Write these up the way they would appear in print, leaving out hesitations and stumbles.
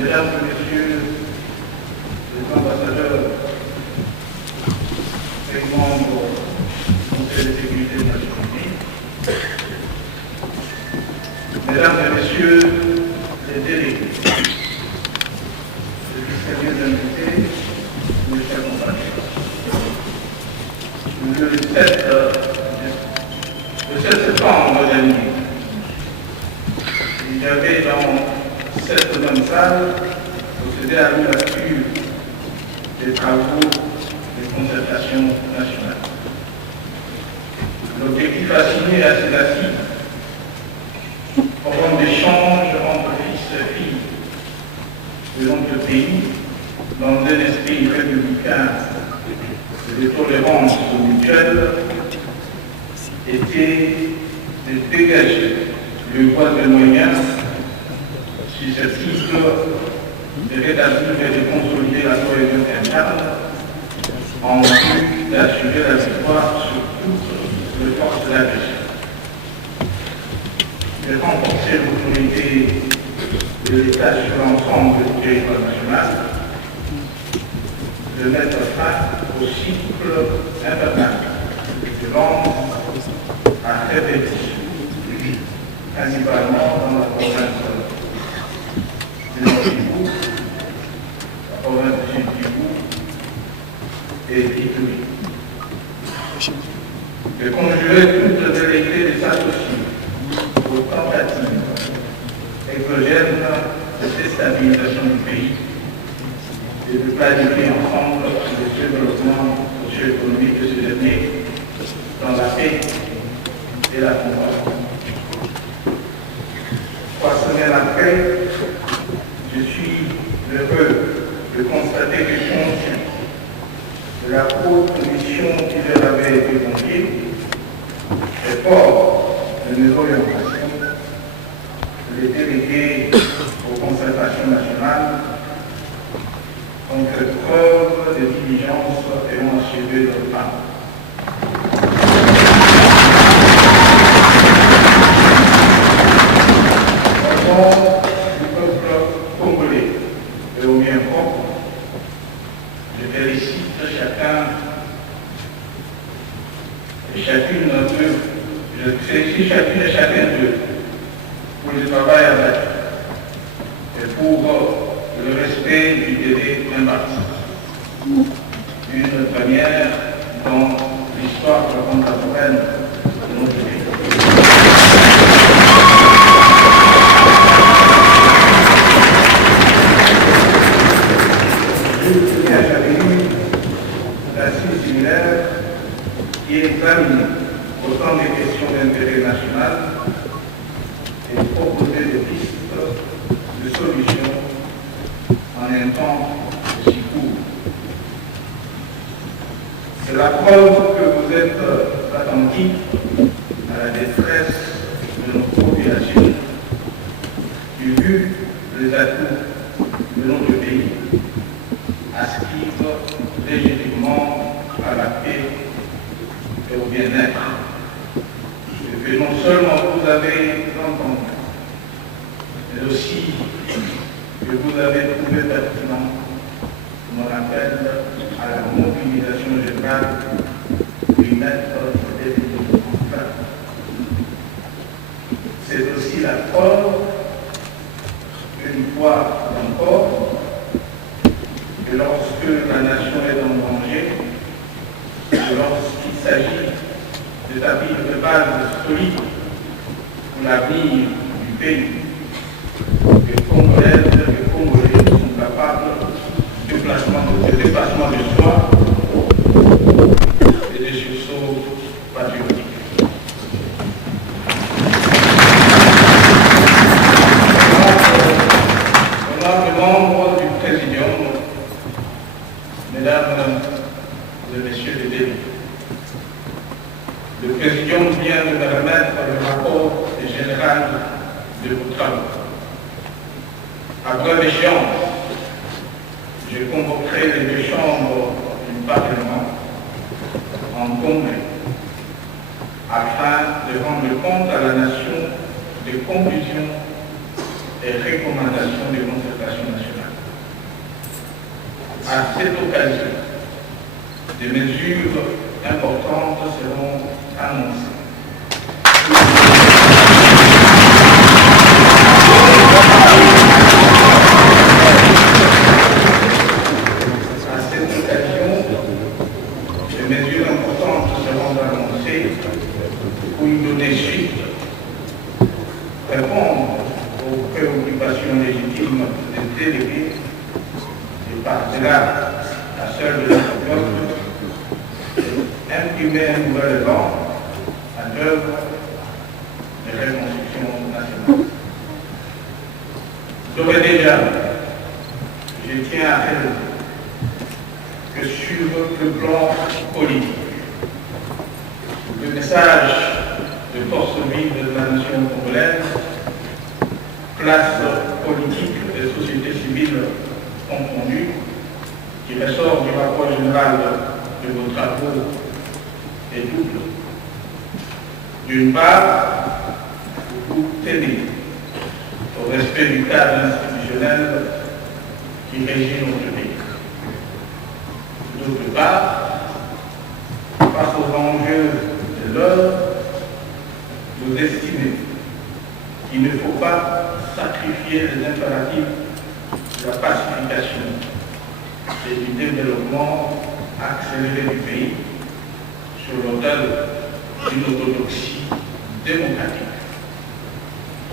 Mesdames et Messieurs les ambassadeurs et membres du Conseil de sécurité des Nations Unies, Mesdames et Messieurs les délégués, les distingués invités, mes chers compatriotes, le 7 septembre dernier, il y avait dans cette même salle procédé à l'ouverture des travaux de concertation nationale. L'objectif assigné à ces assises, forum d'échange entre fils et filles de notre pays, dans un esprit républicain de tolérance mutuelle, était de dégager le voie de moyens susceptibles de rétablir et de consolider la cohésion interne en vue d'assurer la victoire sur toutes les forces de la nation, de renforcer l'autorité de l'État sur l'ensemble du territoire national, de mettre fin au cycle infernal de violence à répétition, principalement dans la province du Nord-Kivu, la province du Sud-Kivu et d'Ituri. De conjurer toutes les velléités de s'associer aux tentatives exogènes de déstabilisation du pays et de planifier ensemble le développement socio-économique de ce dernier dans la paix et la concorde. 3 semaines après, je suis heureux de constater que conscient de la haute mission qui leur avait été confiée et fort de mes orientations, les délégués aux concertations nationales ont fait preuve de diligence et ont achevé leur travail. Au nom du peuple congolais et au mien propre, je félicite chacun et chacune d'eux, je félicite chacune et chacun d'eux pour le travail abattu et pour le respect du délai imparti. Une première dans l'histoire contemporaine de notre pays. J'avais eu d'assises similaires qui examinent autant des questions d'intérêt national et proposer des pistes de solutions en un temps aussi court. C'est la preuve que vous êtes attentifs à la détresse de nos populations, du vu les atouts de notre pays, aspirent légitimement à la paix et au bien-être. Et que non seulement vous avez entendu, mais aussi que vous avez trouvé pertinent mon appel à la mobilisation générale du mettre définitivement en place. C'est aussi la preuve, une fois encore, que lorsque la nation est en danger, que lorsqu'il s'agit d'établir des bases solides pour l'avenir du pays, les Congolaises et les Congolais sont capables de déplacement de soi et de sursauts patriotiques. Honorables membres du Présidium, Mesdames et Messieurs les délégués, le Présidium vient de me remettre le rapport général de vos travaux. À brève échéance, je convoquerai les 2 chambres du Parlement en congrès afin de rendre compte à la nation des conclusions et recommandations des concertations nationales. À cette occasion, des mesures importantes seront annoncées. Pour y donner suite, répondre aux préoccupations légitimes des délégués et par-delà la seule de notre peuple, imprimer un nouvel élan à l'œuvre de reconstruction nationale. D'ores et déjà, je tiens à relever que sur le plan politique, le message de force vive de la nation congolaise, classe politique et société civile confondues, qui ressort du rapport général de vos travaux est double. D'une part, vous tenez au respect du cadre institutionnel qui régit notre pays. D'autre part, face aux enjeux de l'heure, vous estimez qu'il ne faut pas sacrifier les impératifs de la pacification et du développement accéléré du pays sur l'autel d'une orthodoxie démocratique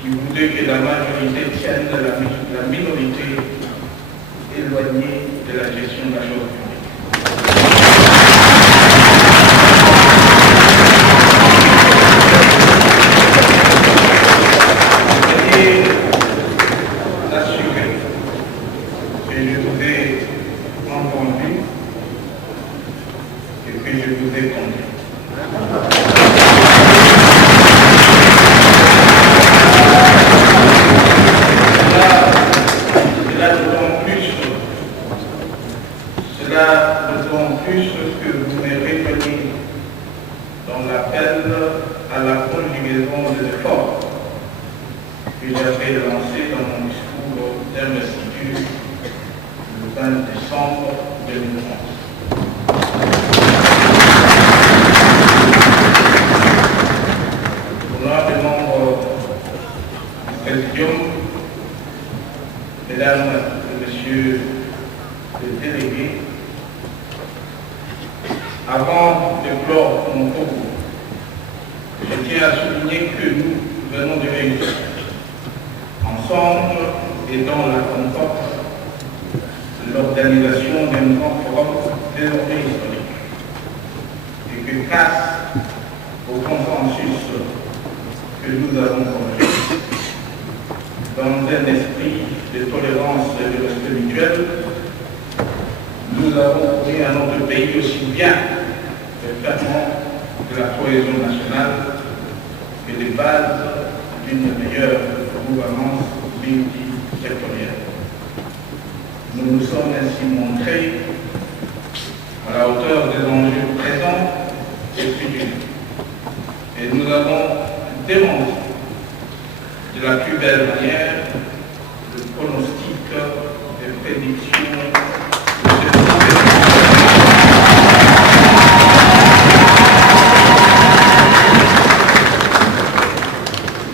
qui voudrait que la majorité tienne la minorité éloignée de la gestion de la chose publique. D'autant plus que vous me revenez dans l'appel à la conjugaison des efforts que j'avais lancé dans mon discours d'investiture le 20 décembre 2011. Honorables membres du Présidium, Mesdames et Messieurs les délégués, avant de clore mon propos, je tiens à souligner que nous venons de réussir, ensemble et dans la concorde, l'organisation d'un grand forum désormais historique, et que grâce au consensus que nous avons connu, dans un esprit de tolérance et de respect mutuel, nous avons créé à notre pays aussi bien le traitement de la cohésion nationale et des bases d'une meilleure gouvernance multisectorielle. Nous nous sommes ainsi montrés à la hauteur des enjeux présents et futurs. Et nous avons démontré de la plus belle manière le pronostic des prédictions de cette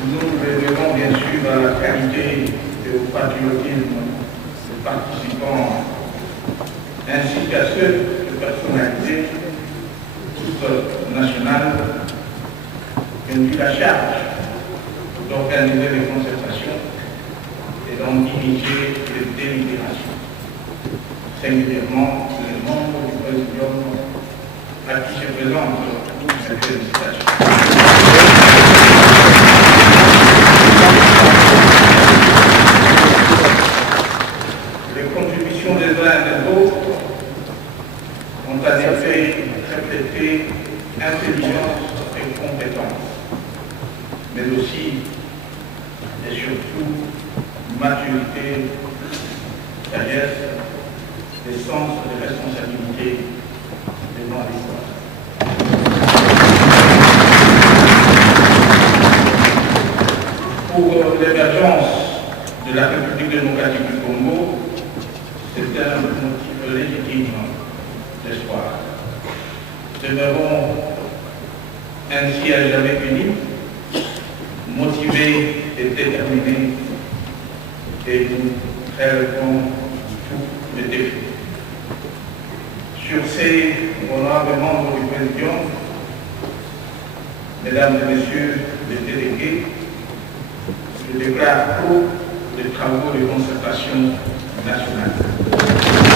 Nous révélons bien sûr à la qualité et au patriotisme des participants ainsi qu'à ceux de personnalités toutes nationales qui ont eu la charge d'organiser les concertations et d'en diriger les délibérations, singulièrement les membres du Présidium à qui je présente cette félicitation. Les contributions des uns et des autres ont en effet reflété intelligence et compétence, mais aussi et surtout maturité, sagesse et sens de responsabilité devant l'histoire. Pour l'émergence de la République démocratique du Congo, c'est un motif notre légitime espoir. Demeurons ainsi à jamais unis, motivés et déterminés, et nous relevons tous les défis. Sur ces honorables membres du Président, Mesdames et Messieurs les délégués, je déclare clos les travaux de concertation nationale.